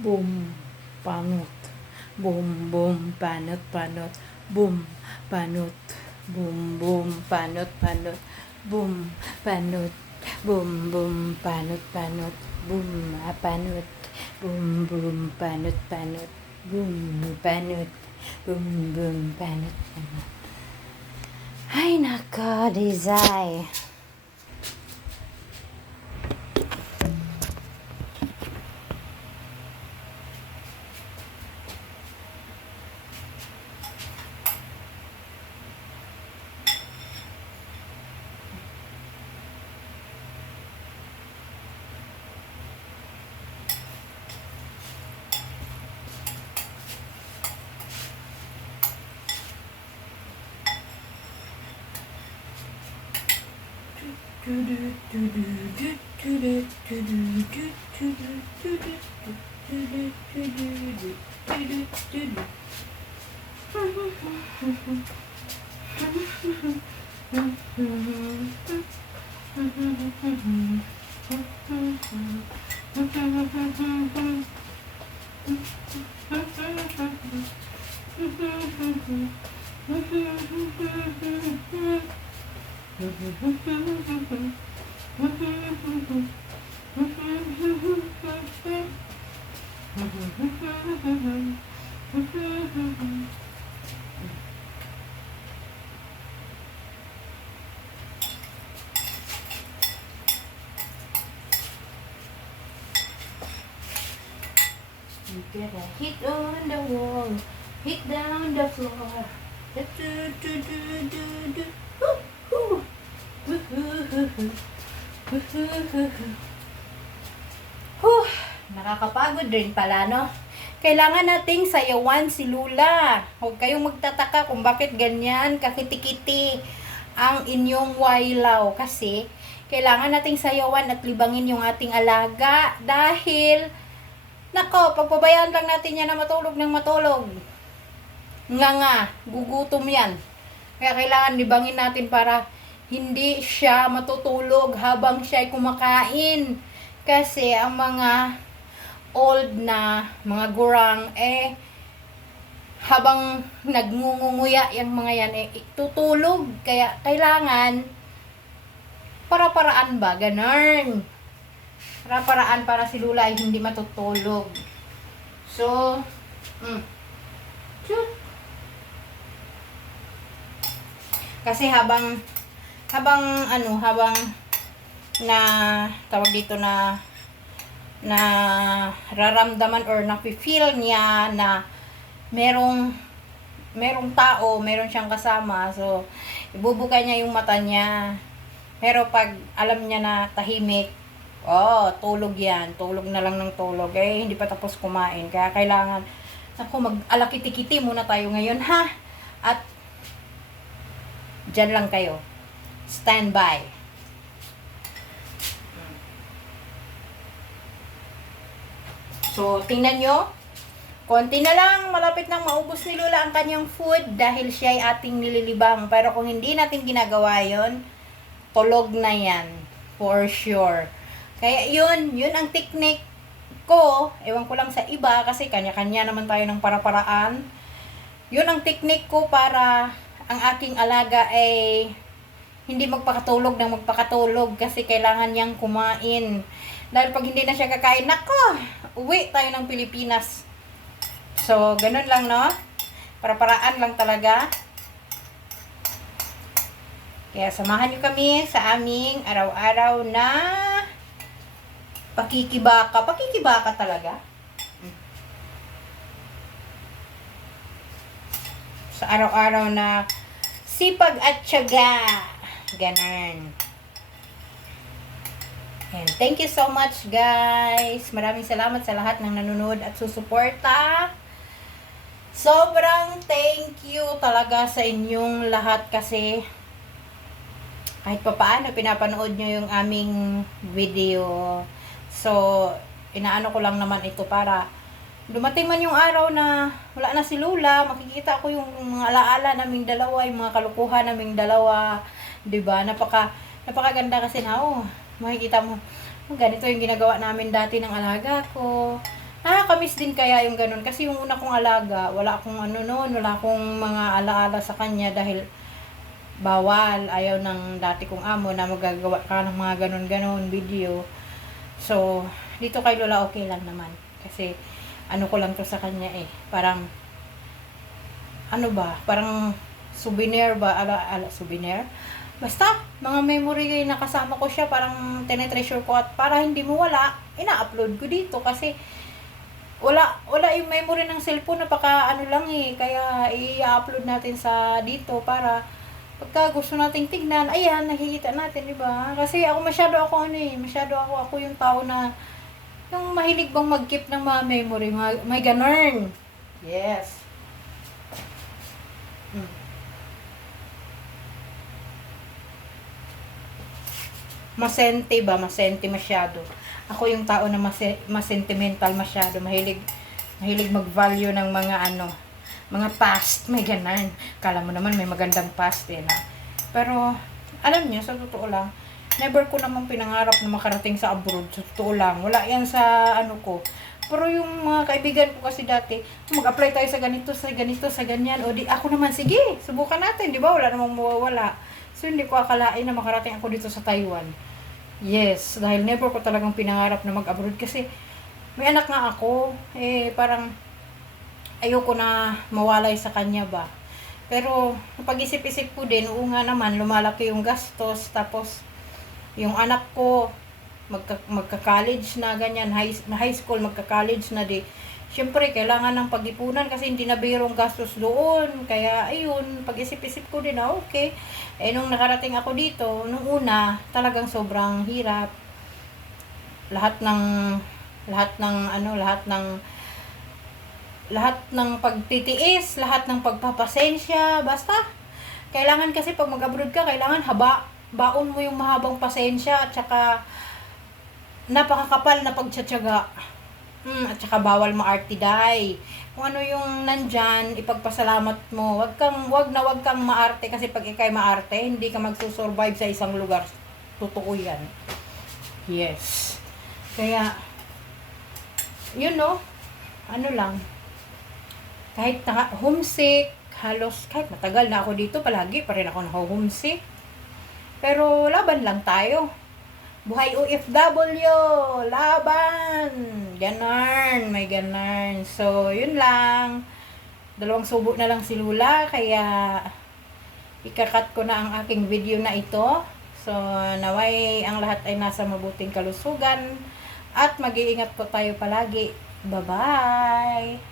Boom, panot. Boom, boom, panot, panot. Boom, panot. Boom, boom, panot, panot. Boom, panot. Boom, boom, panot, panot. Boom, panot. Boom, boom, panot, panot. Boom, panot. Boom, boom, panot, panot. Ay, nako, Dizay. You get a hit on the wall, hit down the floor. Nakakapagod rin pala, no? Kailangan nating sayawan si Lula. Huwag kayong magtataka kung bakit ganyan kakiti-kiti ang inyong wailaw. Kasi kailangan nating sayawan at libangin yung ating alaga dahil nako, pagpabayaan lang natin yan na matulog ng matulog. Nga, gugutom yan. Kaya kailangan libangin natin para hindi siya matutulog habang siya ay kumakain. Kasi ang mga old na mga gurang, habang nagngungunguya yung mga yan, tutulog. Kaya kailangan, para-paraan ba? Ganun. Para-paraan para si Lula ay hindi matutulog. So, kasi habang na tawag dito na raramdaman or nafe-feel niya na merong tao, meron siyang kasama, so ibubuka niya yung mata niya. Pero pag alam niya na tahimik, tulog yan. Tulog na lang ng tulog. Hindi pa tapos kumain. Kaya kailangan, mag-alakiti-kiti muna tayo ngayon, ha? At, dyan lang kayo. Stand by. So, tingnan nyo. Konti na lang. Malapit nang maubos ni Lula ang kanyang food dahil siya ay ating nililibang. Pero kung hindi natin ginagawa yon, tulog na yan. For sure. Kaya yun ang technique ko. Ewan ko lang sa iba kasi kanya-kanya naman tayo ng para-paraan. Yun ang technique ko para ang aking alaga ay hindi magpakatulog kasi kailangan niyang kumain. Dahil pag hindi na siya kakain, nako, uwi tayo ng Pilipinas. So, ganun lang, no? Para-paraan lang talaga. Kaya samahan niyo kami sa aming araw-araw na pakikibaka talaga. Sa araw-araw na sipag at tiyaga. Ganun. And thank you so much, guys. Maraming salamat sa lahat ng nanonood at susuporta. Sobrang thank you talaga sa inyong lahat kasi kahit pa paano pinapanood nyo yung aming video. So, inaano ko lang naman ito para dumating man yung araw na wala na si Lula, makikita ko yung mga alaala naming dalawa, yung mga kalukuhan naming dalawa. Diba? Napakaganda kasi na, makikita mo, ganito yung ginagawa namin dati ng alaga ko. nakakamiss din kaya yung ganun. Kasi yung una kong alaga, wala akong ano noon, wala akong mga alaala sa kanya dahil bawal. Ayaw ng dati kong amo na magagawa ka ng mga ganun-ganun video. So, dito kay Lola okay lang naman. Kasi, ano ko lang to sa kanya eh. Parang, ano ba, parang souvenir ba, souvenir? Basta, mga memory na kasama ko siya, parang tinetreasure ko at para hindi mo wala, ina-upload ko dito kasi wala yung memory ng cellphone, napaka ano lang eh, kaya i-upload natin sa dito para pagka gusto nating tignan, ayan, nakikita natin, di ba? Kasi masyado ako yung tao na yung mahilig bang mag-keep ng mga memory, may ganun. Yes. Masente ba? Masente masyado. Ako yung tao na mas sentimental masyado. Mahilig mag-value ng mga past. May ganun. Kala mo naman may magandang past eh, na. Pero, alam niyo, sa totoo lang, never ko naman pinangarap na makarating sa abroad. Sa totoo lang. Wala yan sa ko. Pero yung mga kaibigan ko kasi dati, mag-apply tayo sa ganito, sa ganyan. O di, ako naman, sige, subukan natin. Di ba? Wala namang mawawala. So, hindi ko akalain na makarating ako dito sa Taiwan. Yes, dahil never ko talagang pinangarap na mag-abroad kasi may anak nga ako. Parang ayoko na mawalay sa kanya ba. Pero, napag-isip-isip ko din, oo nga naman, lumalaki yung gastos. Tapos, yung anak ko, magka-college na ganyan, high school, magka-college na di. Siyempre, kailangan ng pag-ipunan kasi hindi na birong gastos doon. Kaya, ayun, pag-isip-isip ko din na okay. Nung nakarating ako dito, nung una, talagang sobrang hirap. Lahat ng pagtitiis, lahat ng pagpapasensya, basta. Kailangan kasi pag mag-abroad ka, kailangan baon mo yung mahabang pasensya at saka napakakapal na pagtsatsaga. At saka bawal maartiday. Kung ano yung nandyan, ipagpasalamat mo. Wag kang maarte kasi pag ikay maarte, hindi ka magsusurvive sa isang lugar. Totoo yan. Yes. Kaya, yun no, ano lang, kahit homesick, kahit matagal na ako dito, palagi pa rin ako homesick. Pero laban lang tayo. Buhay OFW, laban, ganon, may ganon. So, yun lang. 2 subo na lang si Lula, kaya ikakat ko na ang aking video na ito. So, naway ang lahat ay nasa mabuting kalusugan at mag-iingat po tayo palagi. Bye-bye!